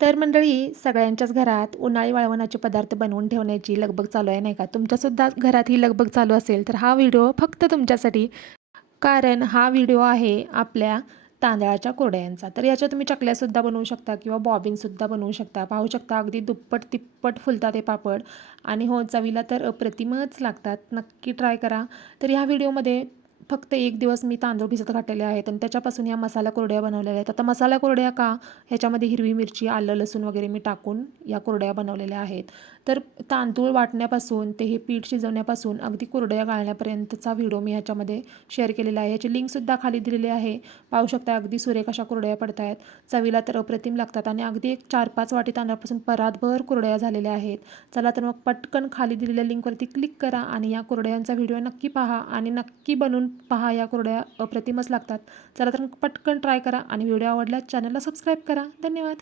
तर मंडळी सगळ्यांच्याच घरात उन्हाळी वाळवणाचे पदार्थ बनवून ठेवण्याची लगबग चालू आहे नाही का? तुमच्यासुद्धा घरात ही लगबग चालू असेल तर हा व्हिडिओ फक्त तुमच्यासाठी. कारण हा व्हिडिओ आहे आपल्या तांदळाच्या कोड्यांचा. तर याच्या तुम्ही चकल्यासुद्धा बनवू शकता किंवा बॉबिनसुद्धा बनवू शकता. पाहू शकता अगदी दुप्पट तिप्पट फुलतात ते पापड. आणि हो चवीला तर अप्रतिमच लागतात. नक्की ट्राय करा. तर ह्या व्हिडिओमध्ये फक्त एक दिवस मी तांदूळ भिजत घातलेले आहेत आणि त्याच्यापासून या मसाला कोरड्या बनवलेल्या आहेत. आता मसाला कोरड्या का? ह्याच्यामध्ये हिरवी मिरची आलं लसूण वगैरे मी टाकून या कोरड्या बनवलेल्या आहेत. तर तांदूळ वाटण्यापासून ते हे पीठ शिजवण्यापासून अगदी कोरड्या गाळण्यापर्यंतचा व्हिडिओ मी ह्याच्यामध्ये शेअर केलेला आहे. याची लिंकसुद्धा खाली दिलेली आहे. पाहू शकता अगदी सुरेख अशा कोरड्या पडत आहेत चवीला तर अप्रतिम लागतात आणि अगदी एक चार पाच वाटी तांदळापासून परातभर कोरड्या झालेल्या आहेत. चला तर मग पटकन खाली दिलेल्या लिंकवरती क्लिक करा आणि या कोरड्यांचा व्हिडिओ नक्की पहा आणि नक्की बनवून पहा या कोरड्या अप्रतिमच लागतात. चला तर मग पटकन ट्राय करा आणि व्हिडिओ आवडल्यास चॅनलला सबस्क्राईब करा. धन्यवाद.